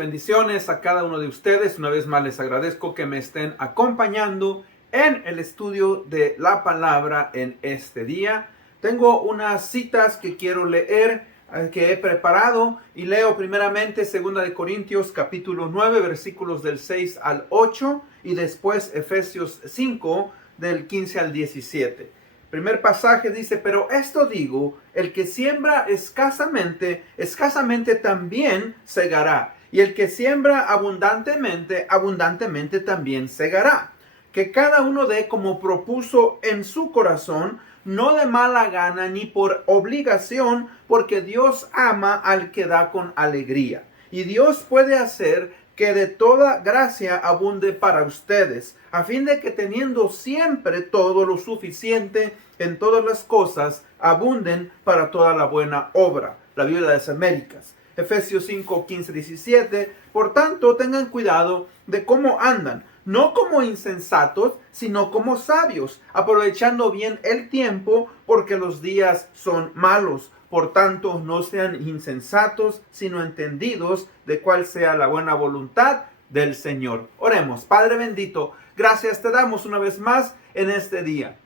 bendiciones a cada uno de ustedes. Una vez más les agradezco que me estén acompañando en el estudio de la palabra en este día. Tengo unas citas que quiero leer, que he preparado, y leo primeramente 2 de Corintios capítulo 9 versículos del 6 al 8 y después Efesios 5 del 15 al 17. Primer pasaje dice: pero esto digo, el que siembra escasamente, escasamente también segará. Y el que siembra abundantemente, abundantemente también segará. Que cada uno dé como propuso en su corazón, no de mala gana ni por obligación, porque Dios ama al que da con alegría. Y Dios puede hacer que de toda gracia abunde para ustedes, a fin de que teniendo siempre todo lo suficiente en todas las cosas, abunden para toda la buena obra. La Biblia de las Américas. Efesios 5, 15, 17. Por tanto, tengan cuidado de cómo andan, no como insensatos, sino como sabios, aprovechando bien el tiempo, porque los días son malos. Por tanto, no sean insensatos, sino entendidos de cuál sea la buena voluntad del Señor. Oremos. Padre bendito, gracias te damos una vez más en este día.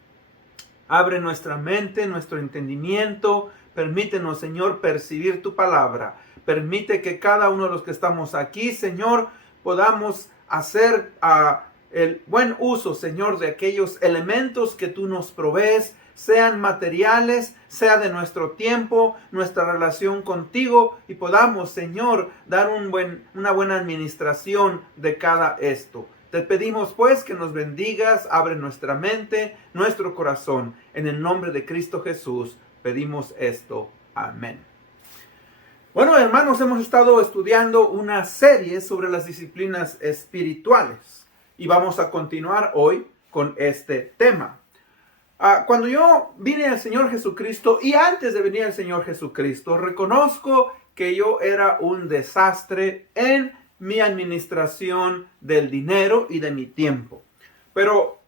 Abre nuestra mente, nuestro entendimiento. Permítenos, Señor, percibir tu palabra. Permite que cada uno de los que estamos aquí, Señor, podamos hacer el buen uso, Señor, de aquellos elementos que tú nos provees, sean materiales, sea de nuestro tiempo, nuestra relación contigo, y podamos, Señor, dar una buena administración de cada esto. Te pedimos pues que nos bendigas, abre nuestra mente, nuestro corazón. En el nombre de Cristo Jesús pedimos esto. Amén. Bueno, hermanos, hemos estado estudiando una serie sobre las disciplinas espirituales y vamos a continuar hoy con este tema. Cuando yo vine al Señor Jesucristo, y antes de venir al Señor Jesucristo, reconozco que yo era un desastre en mi administración del dinero y de mi tiempo. Pero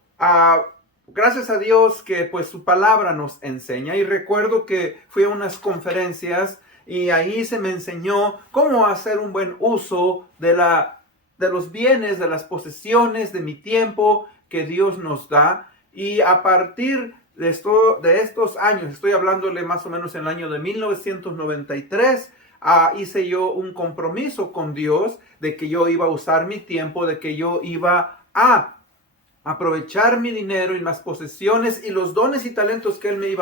gracias a Dios que pues su palabra nos enseña, y recuerdo que fui a unas conferencias y ahí se me enseñó cómo hacer un buen uso de los bienes, de las posesiones, de mi tiempo que Dios nos da. Y a partir de estos años, estoy hablándole más o menos en el año de 1993, hice yo un compromiso con Dios de que yo iba a usar mi tiempo, de que yo iba a aprovechar mi dinero y las posesiones y los dones y talentos que Él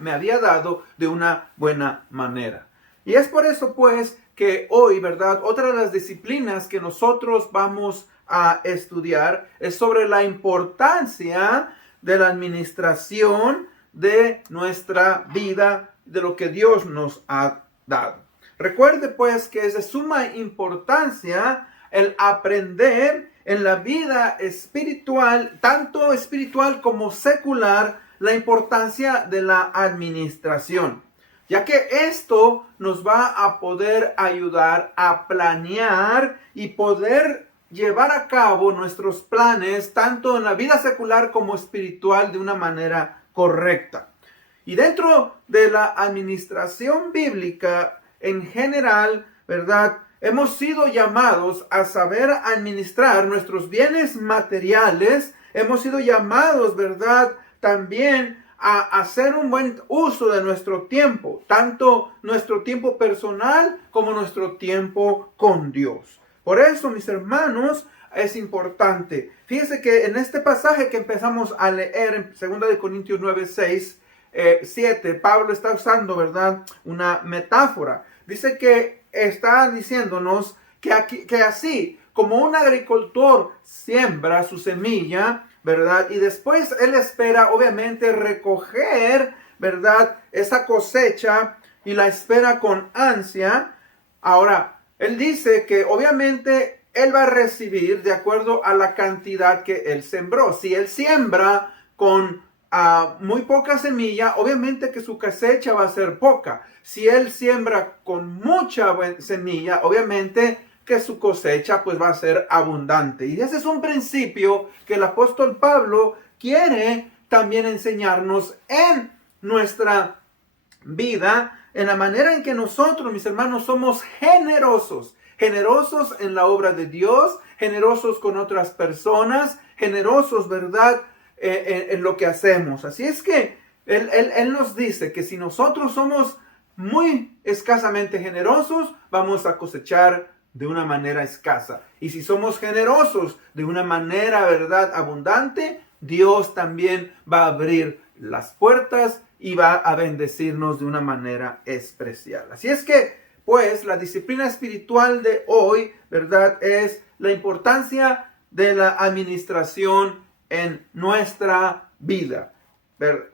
me había dado de una buena manera. Y es por eso pues que hoy, ¿verdad?, otra de las disciplinas que nosotros vamos a estudiar es sobre la importancia de la administración de nuestra vida, de lo que Dios nos ha dado. Recuerde pues que es de suma importancia el aprender en la vida espiritual, tanto espiritual como secular, la importancia de la administración, ya que esto nos va a poder ayudar a planear y poder llevar a cabo nuestros planes, tanto en la vida secular como espiritual, de una manera correcta. Y dentro de la administración bíblica en general, ¿verdad?, hemos sido llamados a saber administrar nuestros bienes materiales. Hemos sido llamados, ¿verdad?, también a hacer un buen uso de nuestro tiempo, tanto nuestro tiempo personal como nuestro tiempo con Dios. Por eso, mis hermanos, es importante. Fíjense que en este pasaje que empezamos a leer en 2 de Corintios 9, 6, 7, Pablo está usando, ¿verdad?, una metáfora. Dice que está diciéndonos que así como un agricultor siembra su semilla, ¿verdad?, y después él espera obviamente recoger, ¿verdad?, esa cosecha, y la espera con ansia. Ahora, él dice que obviamente él va a recibir de acuerdo a la cantidad que él sembró. Si él siembra con muy poca semilla, obviamente que su cosecha va a ser poca. Si él siembra con mucha semilla, obviamente que su cosecha pues va a ser abundante. Y ese es un principio que el apóstol Pablo quiere también enseñarnos en nuestra vida, en la manera en que nosotros, mis hermanos, somos generosos. generosos en la obra de Dios, generosos con otras personas, generosos, ¿verdad? En lo que hacemos. Así es que Él nos dice que si nosotros somos muy escasamente generosos, vamos a cosechar de una manera escasa. Y si somos generosos de una manera, ¿verdad?, abundante, Dios también va a abrir las puertas y va a bendecirnos de una manera especial. Así es que, pues, la disciplina espiritual de hoy, ¿verdad?, es la importancia de la administración en nuestra vida.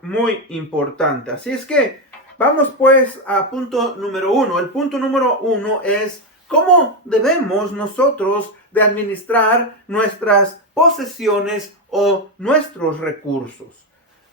Muy importante. Así es que vamos pues a punto número 1. El punto número 1 es cómo debemos nosotros de administrar nuestras posesiones o nuestros recursos.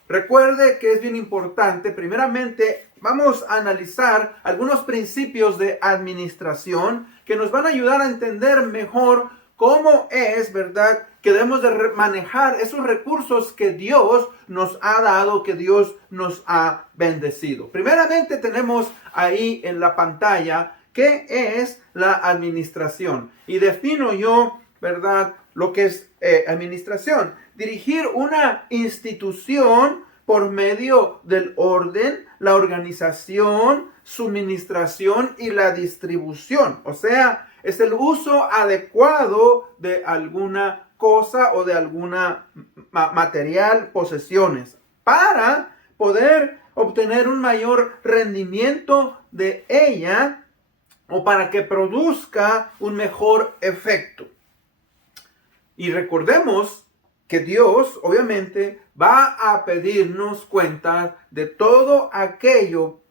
Recuerde que es bien importante. Primeramente, vamos a analizar algunos principios de administración que nos van a ayudar a entender mejor cómo es, ¿verdad?, que debemos de manejar esos recursos que Dios nos ha dado, que Dios nos ha bendecido. Primeramente tenemos ahí en la pantalla qué es la administración. Y defino yo, ¿verdad?, lo que es administración. Dirigir una institución por medio del orden, la organización, suministración y la distribución. O sea, es el uso adecuado de alguna cosa o de alguna material, posesiones, para poder obtener un mayor rendimiento de ella o para que produzca un mejor efecto. Y recordemos que Dios obviamente va a pedirnos cuenta de todo aquello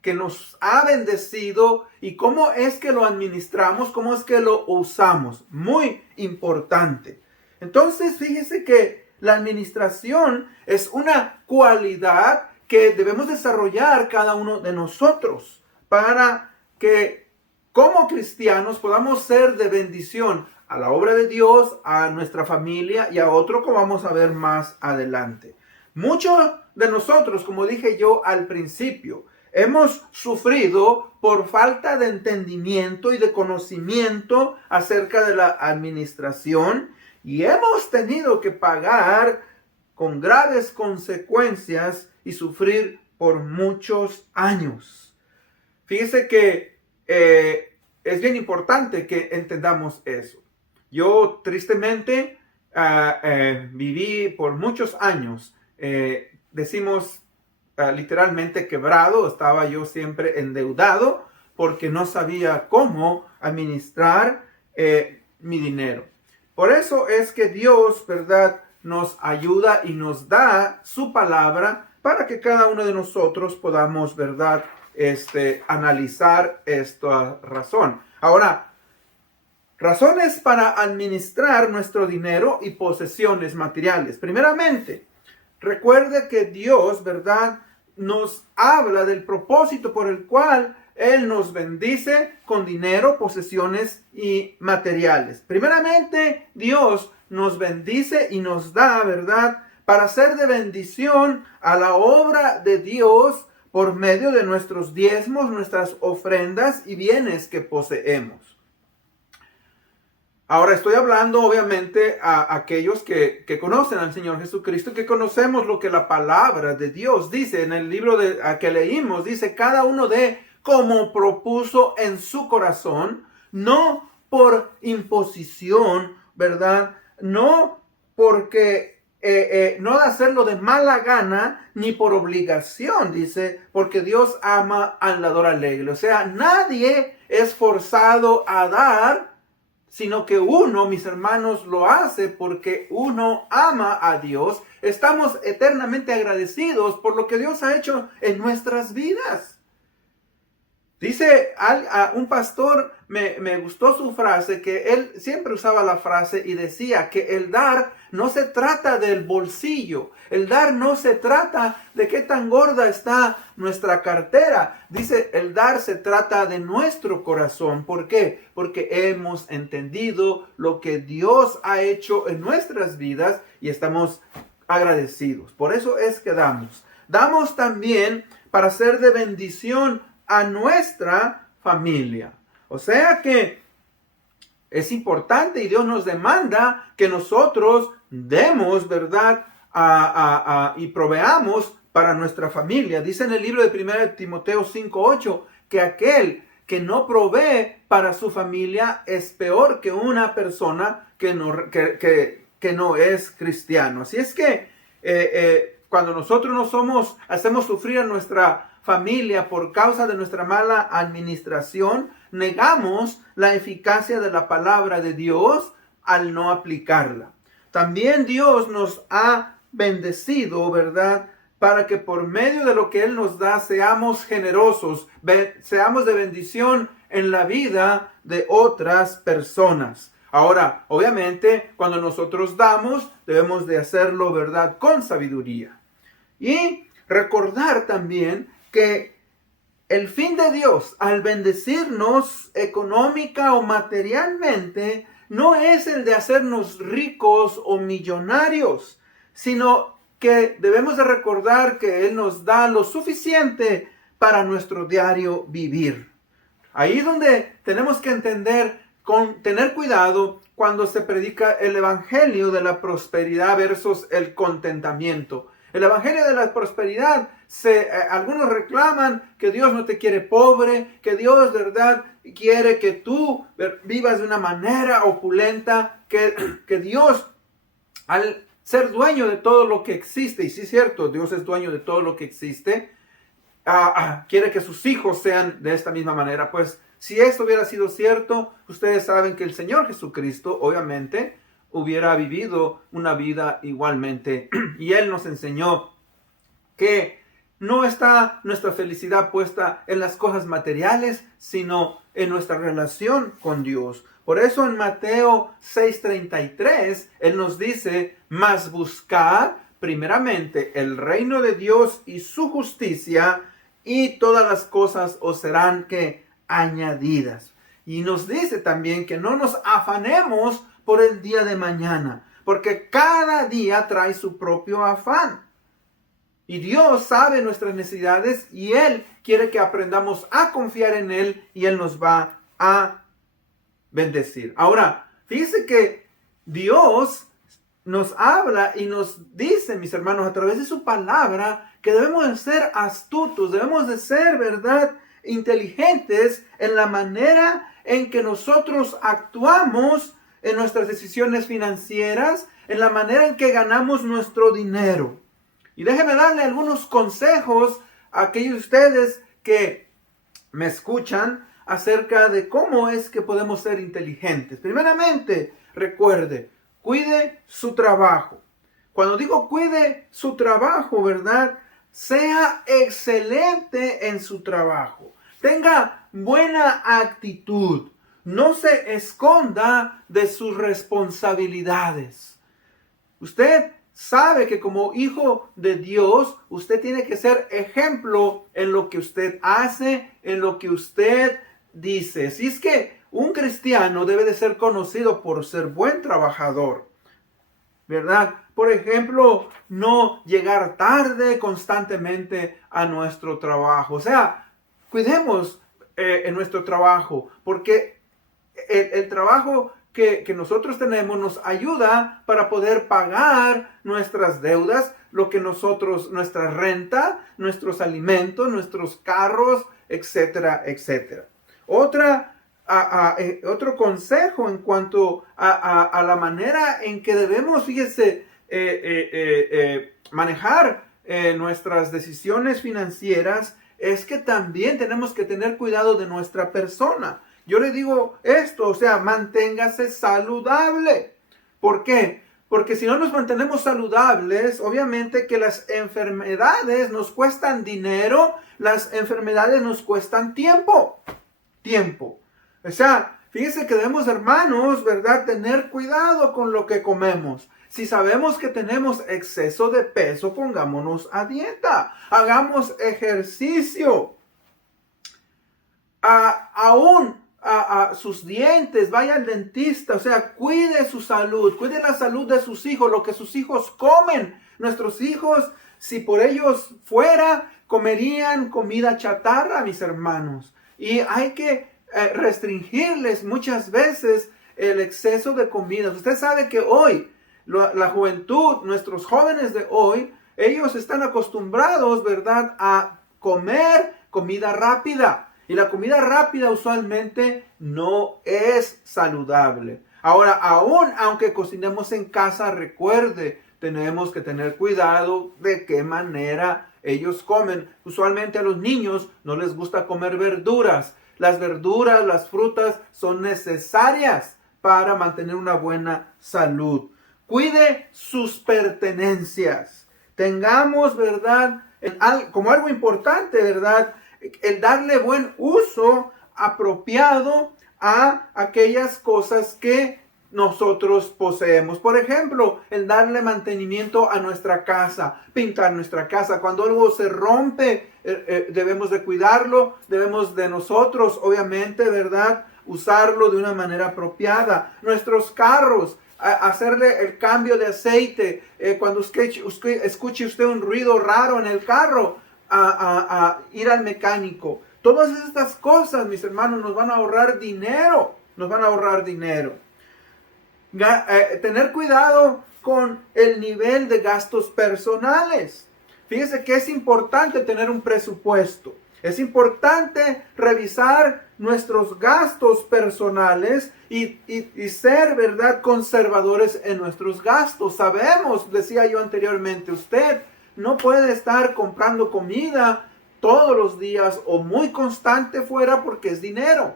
que nos ha bendecido y cómo es que lo administramos, cómo es que lo usamos. Muy importante. Entonces, fíjese que la administración es una cualidad que debemos desarrollar cada uno de nosotros para que como cristianos podamos ser de bendición a la obra de Dios, a nuestra familia y a otro, como vamos a ver más adelante. Muchos de nosotros, como dije yo al principio, hemos sufrido por falta de entendimiento y de conocimiento acerca de la administración y hemos tenido que pagar con graves consecuencias y sufrir por muchos años. Fíjese que es bien importante que entendamos eso. Yo tristemente viví por muchos años, decimos literalmente quebrado. Estaba yo siempre endeudado porque no sabía cómo administrar mi dinero. Por eso es que Dios, ¿verdad?, nos ayuda y nos da su palabra para que cada uno de nosotros podamos, ¿verdad?, analizar esta razón. Ahora, razones para administrar nuestro dinero y posesiones materiales. Primeramente, recuerde que Dios, ¿verdad?, nos habla del propósito por el cual Él nos bendice con dinero, posesiones y materiales. Primeramente, Dios nos bendice y nos da, ¿verdad?, para ser de bendición a la obra de Dios por medio de nuestros diezmos, nuestras ofrendas y bienes que poseemos. Ahora estoy hablando obviamente a aquellos que conocen al Señor Jesucristo, que conocemos lo que la palabra de Dios dice. En el libro que leímos, dice, cada uno dé como propuso en su corazón, no por imposición, ¿verdad? No porque, no de hacerlo de mala gana, ni por obligación, dice, porque Dios ama al dador alegre. O sea, nadie es forzado a dar, sino que uno, mis hermanos, lo hace porque uno ama a Dios. Estamos eternamente agradecidos por lo que Dios ha hecho en nuestras vidas. Dice a un pastor, me gustó su frase, que él siempre usaba la frase y decía que el dar no se trata del bolsillo. El dar no se trata de qué tan gorda está nuestra cartera. Dice, el dar se trata de nuestro corazón. ¿Por qué? Porque hemos entendido lo que Dios ha hecho en nuestras vidas y estamos agradecidos. Por eso es que damos. Damos también para ser de bendición a nuestra familia. O sea que es importante y Dios nos demanda que nosotros demos, ¿verdad? Y proveamos para nuestra familia. Dice en el libro de 1 Timoteo 5:8 que aquel que no provee para su familia es peor que una persona que no es cristiano. Así es que cuando nosotros hacemos sufrir a nuestra familia por causa de nuestra mala administración, negamos la eficacia de la palabra de Dios al no aplicarla. También Dios nos ha bendecido, ¿verdad? Para que por medio de lo que Él nos da seamos generosos, seamos de bendición en la vida de otras personas. Ahora, obviamente, cuando nosotros damos, debemos de hacerlo, ¿verdad?, con sabiduría. Y recordar también que el fin de Dios al bendecirnos económica o materialmente no es el de hacernos ricos o millonarios, sino que debemos de recordar que Él nos da lo suficiente para nuestro diario vivir. Ahí es donde tenemos que tener cuidado cuando se predica el evangelio de la prosperidad versus el contentamiento. El evangelio de la prosperidad, algunos reclaman que Dios no te quiere pobre, que Dios, ¿verdad?, quiere que tú vivas de una manera opulenta, que Dios, al ser dueño de todo lo que existe, y sí es cierto, Dios es dueño de todo lo que existe, quiere que sus hijos sean de esta misma manera. Pues si esto hubiera sido cierto, ustedes saben que el Señor Jesucristo, obviamente, hubiera vivido una vida igualmente. Y Él nos enseñó que no está nuestra felicidad puesta en las cosas materiales, sino en nuestra relación con Dios. Por eso en Mateo 6:33, Él nos dice, mas buscad primeramente el reino de Dios y su justicia, y todas las cosas os serán añadidas. Y nos dice también que no nos afanemos por el día de mañana, porque cada día trae su propio afán. Y Dios sabe nuestras necesidades y Él quiere que aprendamos a confiar en Él y Él nos va a bendecir. Ahora, fíjense que Dios nos habla y nos dice, mis hermanos, a través de su palabra, que debemos de ser astutos, debemos de ser, ¿verdad?, inteligentes en la manera en que nosotros actuamos en nuestras decisiones financieras, en la manera en que ganamos nuestro dinero. Y déjenme darle algunos consejos a aquellos de ustedes que me escuchan acerca de cómo es que podemos ser inteligentes. Primeramente, recuerde, cuide su trabajo. Cuando digo cuide su trabajo, ¿verdad?, sea excelente en su trabajo. Tenga buena actitud. No se esconda de sus responsabilidades. Usted sabe que como hijo de Dios, usted tiene que ser ejemplo en lo que usted hace, en lo que usted dice. Si es que un cristiano debe de ser conocido por ser buen trabajador, ¿verdad? Por ejemplo, no llegar tarde constantemente a nuestro trabajo. O sea, cuidemos en nuestro trabajo, porque el trabajo que nosotros tenemos nos ayuda para poder pagar nuestras deudas, nuestra renta, nuestros alimentos, nuestros carros, etcétera, etcétera. Otro consejo en cuanto a la manera en que debemos, fíjese, manejar nuestras decisiones financieras, es que también tenemos que tener cuidado de nuestra persona. Yo le digo esto, o sea, manténgase saludable. ¿Por qué? Porque si no nos mantenemos saludables, obviamente que las enfermedades nos cuestan dinero, las enfermedades nos cuestan tiempo. O sea, fíjense que debemos, hermanos, ¿verdad?, tener cuidado con lo que comemos. Si sabemos que tenemos exceso de peso, pongámonos a dieta, hagamos ejercicio. Aún sus dientes, vaya al dentista, o sea, cuide su salud, cuide la salud de sus hijos, lo que sus hijos comen. Nuestros hijos, si por ellos fuera, comerían comida chatarra, mis hermanos. Y hay que restringirles muchas veces el exceso de comida. Usted sabe que hoy la juventud, nuestros jóvenes de hoy, ellos están acostumbrados, ¿verdad?, a comer comida rápida. Y la comida rápida usualmente no es saludable. Ahora, aún aunque cocinemos en casa, recuerde, tenemos que tener cuidado de qué manera ellos comen. Usualmente a los niños no les gusta comer verduras. Las verduras, las frutas son necesarias para mantener una buena salud. Cuide sus pertenencias. Tengamos, ¿verdad?, como algo importante, ¿verdad?, el darle buen uso apropiado a aquellas cosas que nosotros poseemos. Por ejemplo, el darle mantenimiento a nuestra casa, pintar nuestra casa. Cuando algo se rompe, debemos de cuidarlo, debemos de nosotros, obviamente, ¿verdad?, usarlo de una manera apropiada. Nuestros carros, hacerle el cambio de aceite. Cuando escuche usted un ruido raro en el carro, ir al mecánico. Todas estas cosas, mis hermanos, nos van a ahorrar dinero. Nos van a ahorrar dinero. Tener cuidado con el nivel de gastos personales. Fíjese que es importante tener un presupuesto. Es importante revisar nuestros gastos personales y ser, ¿verdad?, conservadores en nuestros gastos. Sabemos, decía yo anteriormente, usted no puede estar comprando comida todos los días o muy constante fuera porque es dinero.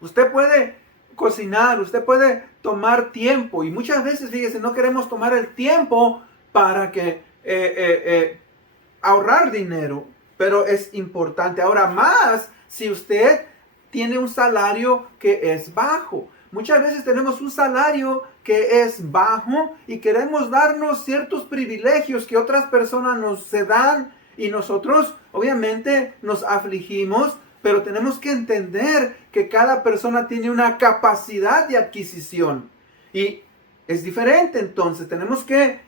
Usted puede cocinar, usted puede tomar tiempo y muchas veces, fíjese, no queremos tomar el tiempo para que ahorrar dinero, pero es importante. Ahora más, si usted tiene un salario que es bajo. Muchas veces tenemos un salario que es bajo y queremos darnos ciertos privilegios que otras personas nos se dan y nosotros obviamente nos afligimos, pero tenemos que entender que cada persona tiene una capacidad de adquisición y es diferente. Entonces tenemos que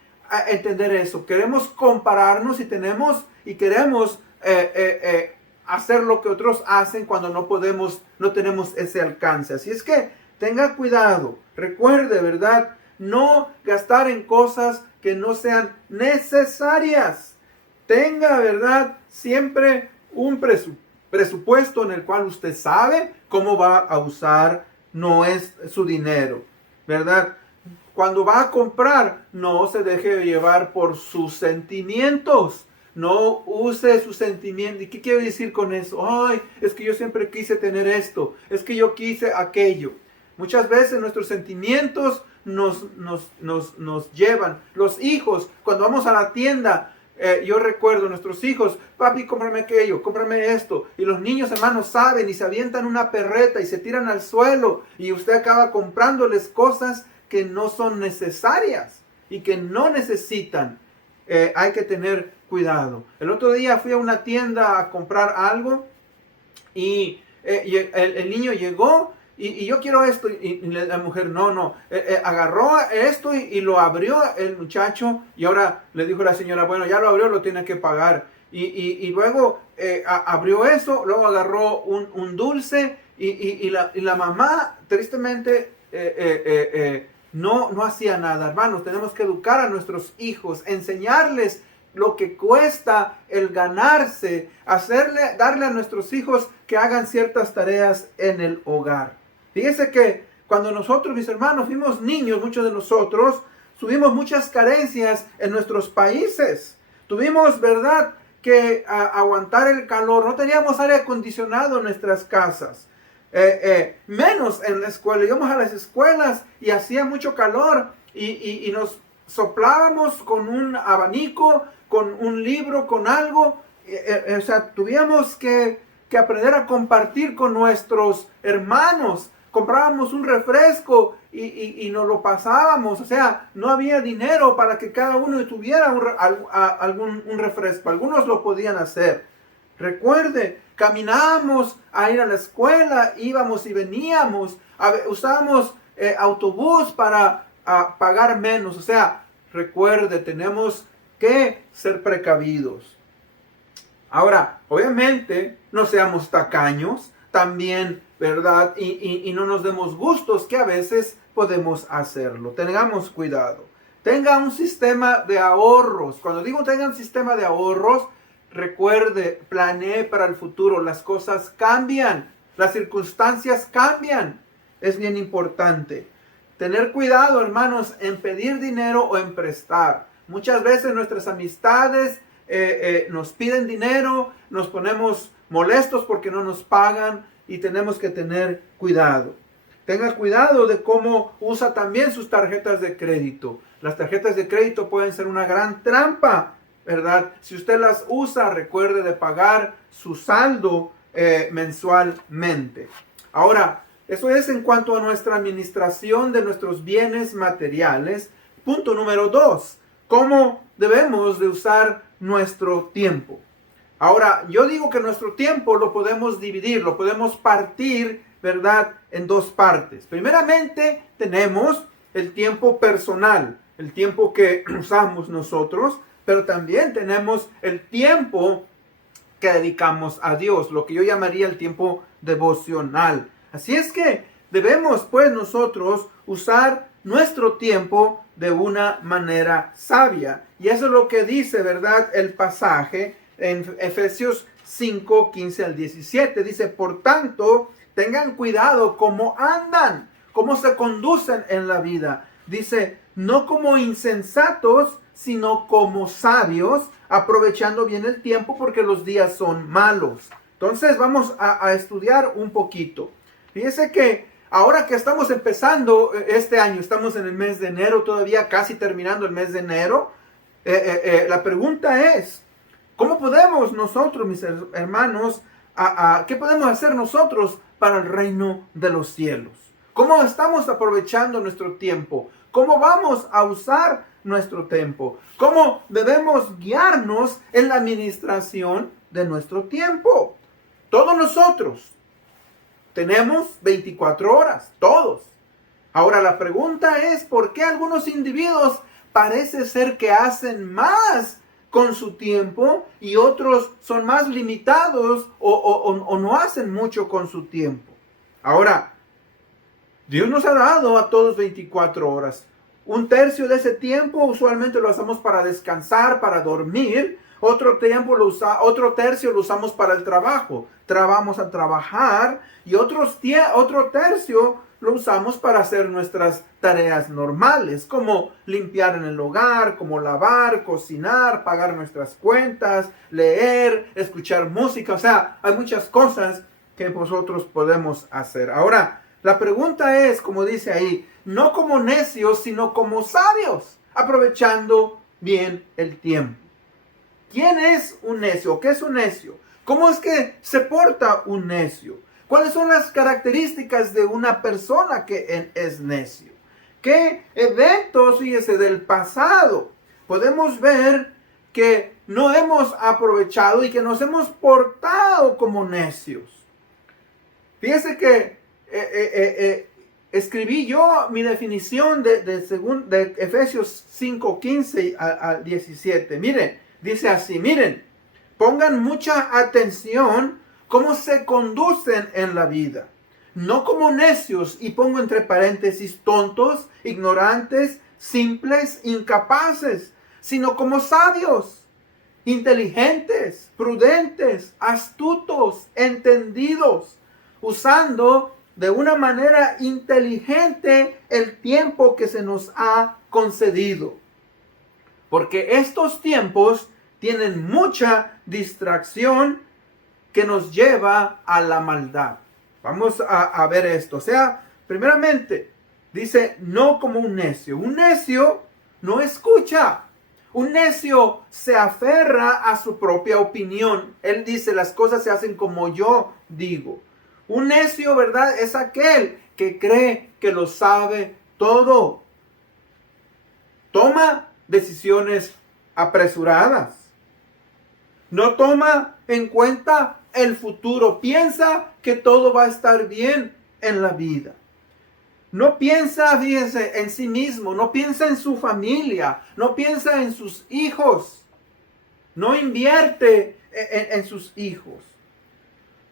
entender eso. Queremos compararnos y queremos hacer lo que otros hacen cuando no tenemos ese alcance. Así es que tenga cuidado. Recuerde, ¿verdad?, no gastar en cosas que no sean necesarias. Tenga, ¿verdad?, siempre un presupuesto en el cual usted sabe cómo va a usar su dinero, ¿verdad? Cuando va a comprar, no se deje llevar por sus sentimientos. No use sus sentimientos. ¿Y qué quiero decir con eso? Ay, es que yo siempre quise tener esto. Es que yo quise aquello. Muchas veces nuestros sentimientos nos llevan. Los hijos, cuando vamos a la tienda, yo recuerdo nuestros hijos, papi, cómprame aquello, cómprame esto. Y los niños, hermanos, saben y se avientan una perreta y se tiran al suelo. Y usted acaba comprándoles cosas que no son necesarias y que no necesitan. Hay que tener cuidado. El otro día fui a una tienda a comprar algo y el niño llegó y yo quiero esto y la mujer no. Agarró esto y lo abrió el muchacho y ahora le dijo la señora, bueno, ya lo abrió, lo tiene que pagar. Y luego abrió eso, luego agarró un dulce y la mamá tristemente no hacía nada. Hermanos, tenemos que educar a nuestros hijos, enseñarles lo que cuesta el ganarse, darle a nuestros hijos que hagan ciertas tareas en el hogar. Fíjese que cuando nosotros, mis hermanos, fuimos niños, muchos de nosotros, tuvimos muchas carencias en nuestros países. Tuvimos, ¿verdad?, que aguantar el calor. No teníamos aire acondicionado en nuestras casas. Menos en la escuela. Íbamos a las escuelas y hacía mucho calor y nos soplábamos con un abanico, con un libro, con algo. O sea, tuvimos que aprender a compartir con nuestros hermanos. Comprábamos un refresco y nos lo pasábamos. O sea, no había dinero para que cada uno tuviera un refresco. Algunos lo podían hacer. Recuerde, caminábamos a ir a la escuela, íbamos y veníamos, usábamos autobús para pagar menos. O sea, recuerde, tenemos que ser precavidos. Ahora, obviamente, no seamos tacaños, también ¿verdad? Y no nos demos gustos, que a veces podemos hacerlo. Tengamos cuidado. Tenga un sistema de ahorros. Cuando digo tenga un sistema de ahorros, recuerde, planee para el futuro. Las cosas cambian, las circunstancias cambian. Es bien importante. Tener cuidado, hermanos, en pedir dinero o en prestar. Muchas veces nuestras amistades nos piden dinero, nos ponemos molestos porque no nos pagan y tenemos que tener cuidado. Tenga cuidado de cómo usa también sus tarjetas de crédito. Las tarjetas de crédito pueden ser una gran trampa, ¿verdad? Si usted las usa, recuerde de pagar su saldo mensualmente. Ahora, eso es en cuanto a nuestra administración de nuestros bienes materiales. Punto número 2. ¿Cómo debemos de usar nuestro tiempo? Ahora, yo digo que nuestro tiempo lo podemos dividir, lo podemos partir, ¿verdad?, en dos partes. Primeramente, tenemos el tiempo personal, el tiempo que usamos nosotros, pero también tenemos el tiempo que dedicamos a Dios, lo que yo llamaría el tiempo devocional. Así es que debemos, pues, nosotros usar nuestro tiempo de una manera sabia. Y eso es lo que dice, ¿verdad?, el pasaje en Efesios 5, 15 al 17. Dice, por tanto, tengan cuidado cómo andan, cómo se conducen en la vida. Dice, no como insensatos, sino como sabios, aprovechando bien el tiempo porque los días son malos. Entonces vamos a estudiar un poquito. Fíjese que ahora que estamos empezando este año, estamos en el mes de enero, todavía casi terminando el mes de enero, la pregunta es, ¿cómo podemos nosotros, mis hermanos, qué podemos hacer nosotros para el reino de los cielos? ¿Cómo estamos aprovechando nuestro tiempo? ¿Cómo vamos a usar nuestro tiempo? ¿Cómo debemos guiarnos en la administración de nuestro tiempo? Todos nosotros tenemos 24 horas, todos. Ahora la pregunta es, ¿por qué algunos individuos parece ser que hacen más con su tiempo y otros son más limitados o no hacen mucho con su tiempo? Ahora, Dios nos ha dado a todos 24 horas. Un tercio de ese tiempo usualmente lo usamos para descansar, para dormir. Otro tercio lo usamos para el trabajo. Vamos a trabajar y otro tercio lo usamos para hacer nuestras tareas normales, como limpiar en el hogar, como lavar, cocinar, pagar nuestras cuentas, leer, escuchar música. O sea, hay muchas cosas que nosotros podemos hacer. Ahora, la pregunta es, como dice ahí, no como necios, sino como sabios, aprovechando bien el tiempo. ¿Quién es un necio? ¿Qué es un necio? ¿Cómo es que se porta un necio? ¿Cuáles son las características de una persona que es necio? ¿Qué eventos, fíjese, del pasado podemos ver que no hemos aprovechado y que nos hemos portado como necios? Fíjese que escribí yo mi definición de Efesios 5, 15 al 17. Miren, dice así, miren, pongan mucha atención cómo se conducen en la vida. No como necios, y pongo entre paréntesis tontos, ignorantes, simples, incapaces, sino como sabios, inteligentes, prudentes, astutos, entendidos, usando de una manera inteligente el tiempo que se nos ha concedido. Porque estos tiempos tienen mucha distracción que nos lleva a la maldad. Vamos a ver esto. O sea, primeramente, dice, no como un necio. Un necio no escucha. Un necio se aferra a su propia opinión. Él dice, las cosas se hacen como yo digo. Un necio, ¿verdad?, es aquel que cree que lo sabe todo. Toma decisiones apresuradas. No toma en cuenta el futuro. Piensa que todo va a estar bien en la vida. No piensa, fíjense, en sí mismo. No piensa en su familia. No piensa en sus hijos. No invierte en sus hijos.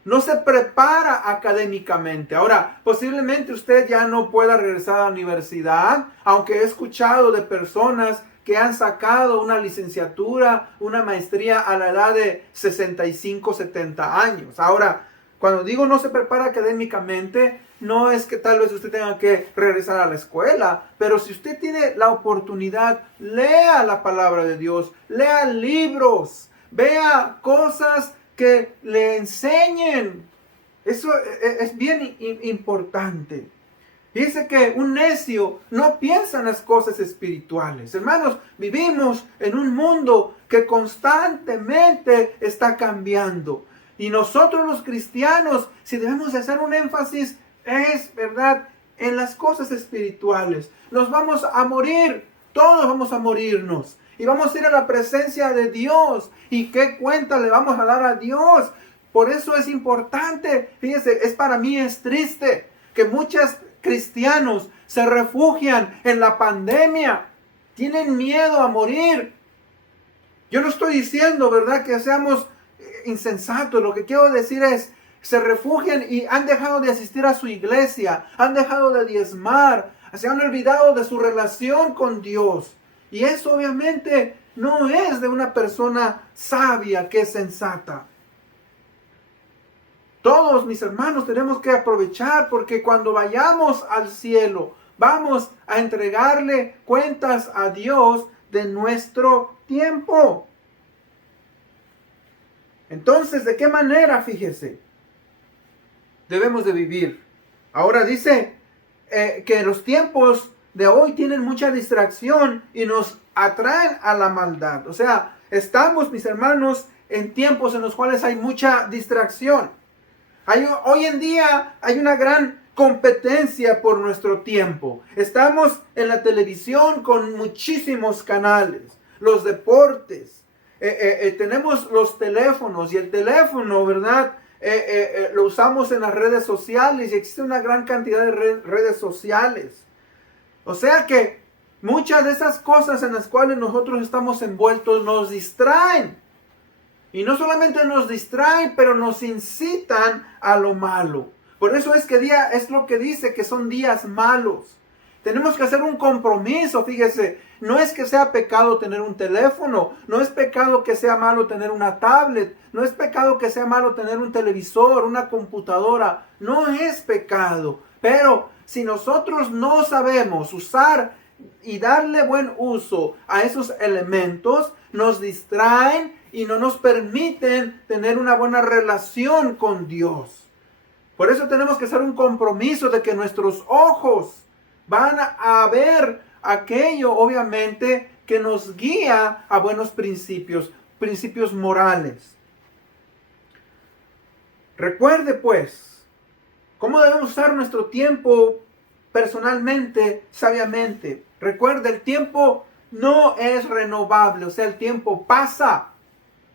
no se prepara académicamente. Ahora, posiblemente usted ya no pueda regresar a la universidad, aunque he escuchado de personas que han sacado una licenciatura, una maestría a la edad de 65, 70 años. Ahora, cuando digo no se prepara académicamente, no es que tal vez usted tenga que regresar a la escuela, pero si usted tiene la oportunidad, lea la palabra de Dios, lea libros, vea cosas que le enseñen. Eso es bien importante. Dice que un necio no piensa en las cosas espirituales. Hermanos, vivimos en un mundo que constantemente está cambiando. Y nosotros los cristianos, si debemos de hacer un énfasis, es verdad, en las cosas espirituales. Nos vamos a morir, todos vamos a morirnos. Y vamos a ir a la presencia de Dios. ¿Y qué cuenta le vamos a dar a Dios? Por eso es importante, fíjese, para mí es triste que muchos cristianos se refugian en la pandemia. Tienen miedo a morir. Yo no estoy diciendo, ¿verdad?, que seamos insensatos. Lo que quiero decir es, se refugian y han dejado de asistir a su iglesia, han dejado de diezmar, se han olvidado de su relación con Dios. Y eso obviamente no es de una persona sabia que es sensata. Todos, mis hermanos, tenemos que aprovechar, porque cuando vayamos al cielo, vamos a entregarle cuentas a Dios de nuestro tiempo. Entonces, ¿de qué manera, fíjese, debemos de vivir? Ahora dice que los tiempos de hoy tienen mucha distracción y nos atraen a la maldad. O sea, estamos, mis hermanos, en tiempos en los cuales hay mucha distracción. Hoy en día hay una gran competencia por nuestro tiempo. Estamos en la televisión con muchísimos canales, los deportes, tenemos los teléfonos, y el teléfono, ¿verdad? Lo usamos en las redes sociales, y existe una gran cantidad de redes sociales. O sea que muchas de esas cosas en las cuales nosotros estamos envueltos nos distraen. Y no solamente nos distraen, pero nos incitan a lo malo. Por eso es lo que dice que son días malos. Tenemos que hacer un compromiso, fíjese. No es que sea pecado tener un teléfono, no es pecado que sea malo tener una tablet, no es pecado que sea malo tener un televisor, una computadora. No es pecado. Pero si nosotros no sabemos usar y darle buen uso a esos elementos, nos distraen y no nos permiten tener una buena relación con Dios. Por eso tenemos que hacer un compromiso de que nuestros ojos van a ver aquello, obviamente, que nos guía a buenos principios morales. Recuerde, pues, cómo debemos usar nuestro tiempo personalmente, sabiamente. Recuerde, el tiempo no es renovable, o sea, el tiempo pasa.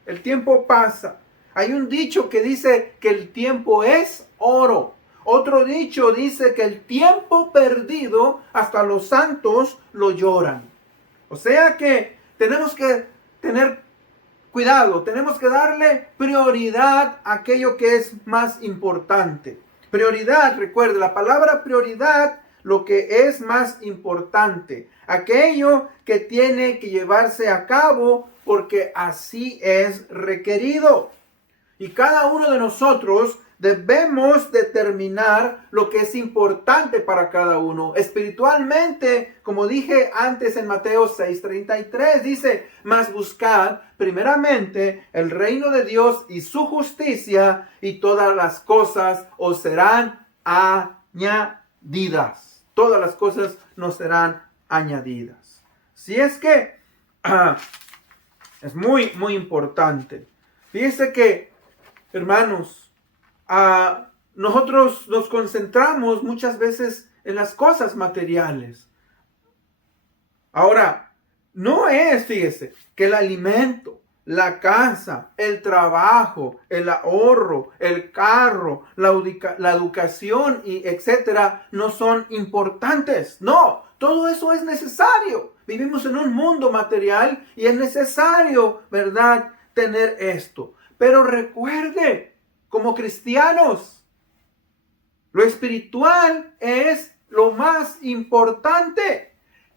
El tiempo pasa. Hay un dicho que dice que el tiempo es oro. Otro dicho dice que el tiempo perdido hasta los santos lo lloran. O sea que tenemos que tener cuidado, tenemos que darle prioridad a aquello que es más importante. Prioridad, recuerde, la palabra prioridad, lo que es más importante, aquello que tiene que llevarse a cabo porque así es requerido. Y cada uno de nosotros debemos determinar lo que es importante para cada uno. Espiritualmente, como dije antes en Mateo 6:33, dice, mas buscad primeramente el reino de Dios y su justicia, y todas las cosas os serán añadidas. Todas las cosas nos serán añadidas. Si es que es muy, muy importante. Fíjese que, hermanos, nosotros nos concentramos muchas veces en las cosas materiales. Ahora, no es, fíjese, que el alimento, la casa, el trabajo, el ahorro, el carro, la educación y etcétera no son importantes. No, todo eso es necesario. Vivimos en un mundo material y es necesario, ¿verdad?, tener esto. Pero recuerde, como cristianos. Lo espiritual es lo más importante.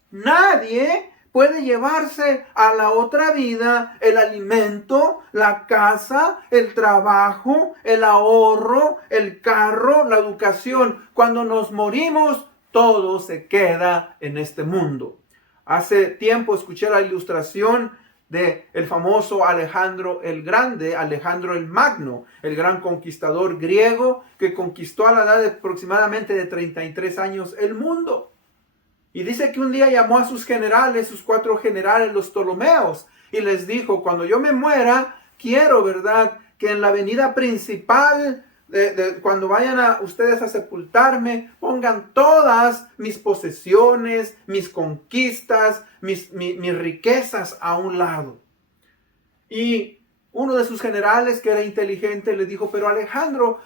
Nadie puede llevarse a la otra vida el alimento, la casa, el trabajo, el ahorro, el carro, la educación. Cuando nos morimos, todo se queda en este mundo. Hace tiempo escuché la ilustración de el famoso Alejandro el Grande, Alejandro el Magno, el gran conquistador griego que conquistó a la edad de aproximadamente de 33 años el mundo. Y dice que un día llamó a sus generales, sus 4 generales, los Ptolomeos, y les dijo: cuando yo me muera, quiero, ¿verdad?, que en la avenida principal, cuando vayan ustedes a sepultarme, pongan todas mis posesiones, mis conquistas, mis riquezas a un lado. Y uno de sus generales, que era inteligente, le dijo: pero Alejandro,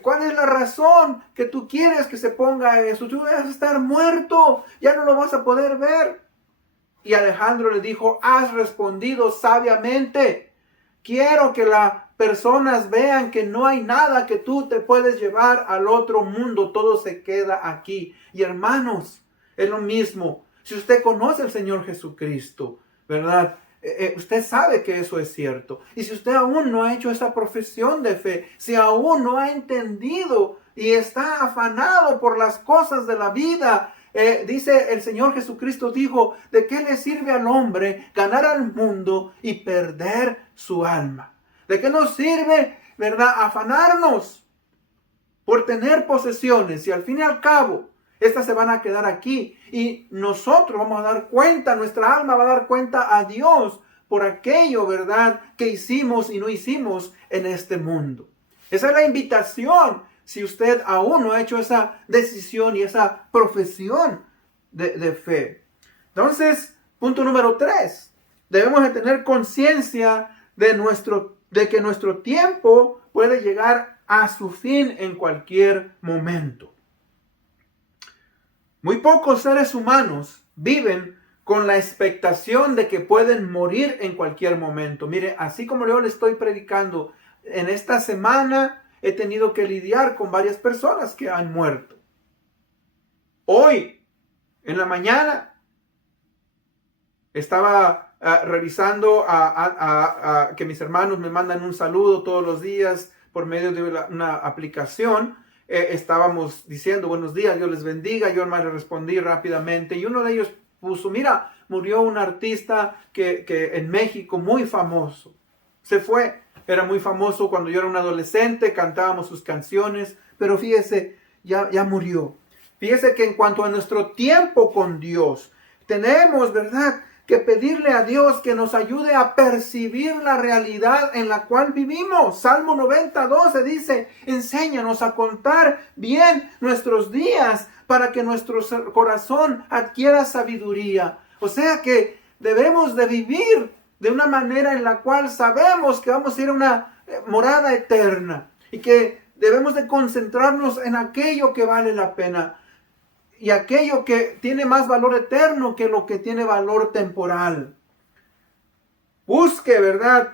¿cuál es la razón que tú quieres que se ponga eso? Tú vas a estar muerto, ya no lo vas a poder ver. Y Alejandro le dijo: has respondido sabiamente. Quiero que las personas vean que no hay nada que tú te puedes llevar al otro mundo. Todo se queda aquí. Y hermanos, es lo mismo. Si usted conoce al Señor Jesucristo, ¿verdad? Usted sabe que eso es cierto. Y si usted aún no ha hecho esa profesión de fe, si aún no ha entendido y está afanado por las cosas de la vida, dice el Señor Jesucristo, dijo: ¿de qué le sirve al hombre ganar al mundo y perder su alma? ¿De qué nos sirve, verdad, afanarnos por tener posesiones y al fin y al cabo estas se van a quedar aquí? Y nosotros vamos a dar cuenta, nuestra alma va a dar cuenta a Dios por aquello, ¿verdad?, que hicimos y no hicimos en este mundo. Esa es la invitación. Si usted aún no ha hecho esa decisión y esa profesión de fe. Entonces, punto número 3. Debemos de tener conciencia de que nuestro tiempo puede llegar a su fin en cualquier momento. Muy pocos seres humanos viven con la expectación de que pueden morir en cualquier momento. Mire, así como yo le estoy predicando, en esta semana he tenido que lidiar con varias personas que han muerto. Hoy, en la mañana, estaba revisando que mis hermanos me mandan un saludo todos los días por medio de una aplicación. Estábamos diciendo: buenos días, Dios les bendiga. Yo más le respondí rápidamente y uno de ellos puso: mira, murió un artista que en México muy famoso. Se fue. Era muy famoso cuando yo era un adolescente, cantábamos sus canciones, pero fíjese, ya murió. Fíjese que en cuanto a nuestro tiempo con Dios, tenemos, ¿verdad?, que pedirle a Dios que nos ayude a percibir la realidad en la cual vivimos. Salmo 90:12 dice: enséñanos a contar bien nuestros días para que nuestro corazón adquiera sabiduría. O sea que debemos de vivir de una manera en la cual sabemos que vamos a ir a una morada eterna y que debemos de concentrarnos en aquello que vale la pena y aquello que tiene más valor eterno que lo que tiene valor temporal. Busque, ¿verdad?,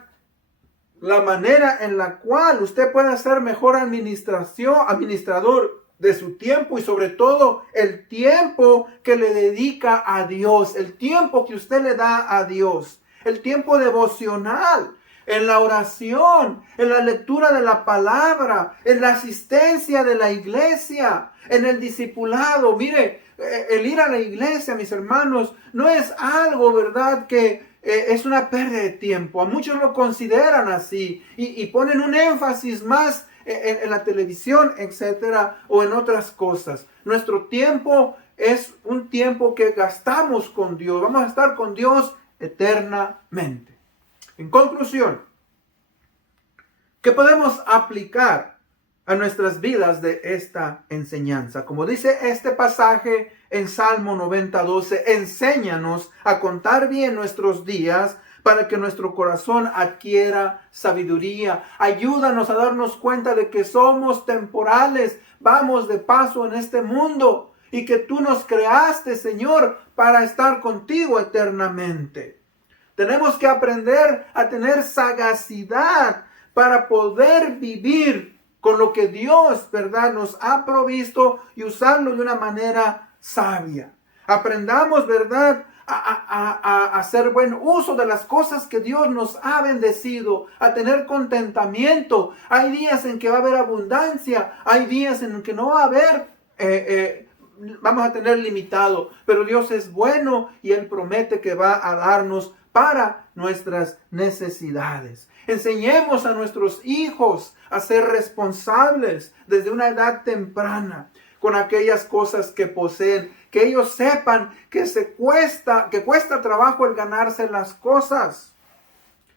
la manera en la cual usted pueda ser mejor administrador de su tiempo y sobre todo el tiempo que le dedica a Dios, el tiempo que usted le da a Dios. El tiempo devocional, en la oración, en la lectura de la palabra, en la asistencia de la iglesia, en el discipulado. Mire, el ir a la iglesia, mis hermanos, no es algo, ¿verdad?, que es una pérdida de tiempo. A muchos lo consideran así y ponen un énfasis más en la televisión, etcétera, o en otras cosas. Nuestro tiempo es un tiempo que gastamos con Dios. Vamos a estar con Dios eternamente. En conclusión, ¿qué podemos aplicar a nuestras vidas de esta enseñanza? Como dice este pasaje en Salmo 90:12, enséñanos a contar bien nuestros días para que nuestro corazón adquiera sabiduría. Ayúdanos a darnos cuenta de que somos temporales, vamos de paso en este mundo y que tú nos creaste, Señor, para estar contigo eternamente. Tenemos que aprender a tener sagacidad para poder vivir con lo que Dios, ¿verdad?, nos ha provisto y usarlo de una manera sabia. Aprendamos, ¿verdad?, a hacer buen uso de las cosas que Dios nos ha bendecido, a tener contentamiento. Hay días en que va a haber abundancia, hay días en que no va a haber, vamos a tener limitado, pero Dios es bueno y Él promete que va a darnos para nuestras necesidades. Enseñemos a nuestros hijos a ser responsables desde una edad temprana con aquellas cosas que poseen, que ellos sepan que cuesta trabajo el ganarse las cosas.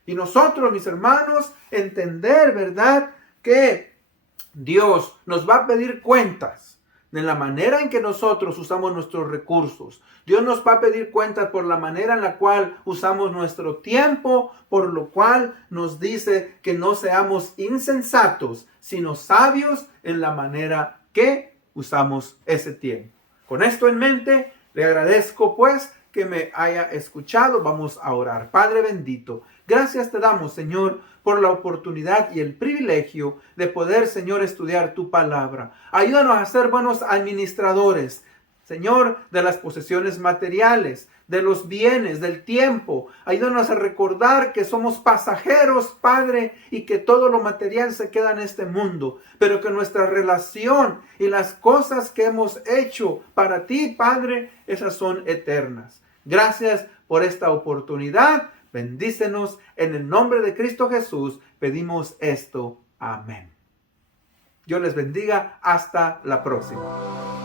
Y nosotros, mis hermanos, entender, ¿verdad?, que Dios nos va a pedir cuentas de la manera en que nosotros usamos nuestros recursos. Dios nos va a pedir cuentas por la manera en la cual usamos nuestro tiempo, por lo cual nos dice que no seamos insensatos, sino sabios en la manera que usamos ese tiempo. Con esto en mente, le agradezco pues que me haya escuchado. Vamos a orar. Padre bendito, gracias te damos, Señor, por la oportunidad y el privilegio de poder, Señor, estudiar tu palabra. Ayúdanos a ser buenos administradores, Señor, de las posesiones materiales, de los bienes, del tiempo. Ayúdanos a recordar que somos pasajeros, Padre, y que todo lo material se queda en este mundo, pero que nuestra relación y las cosas que hemos hecho para ti, Padre, esas son eternas. Gracias por esta oportunidad. Bendícenos en el nombre de Cristo Jesús. Pedimos esto. Amén. Dios les bendiga. Hasta la próxima.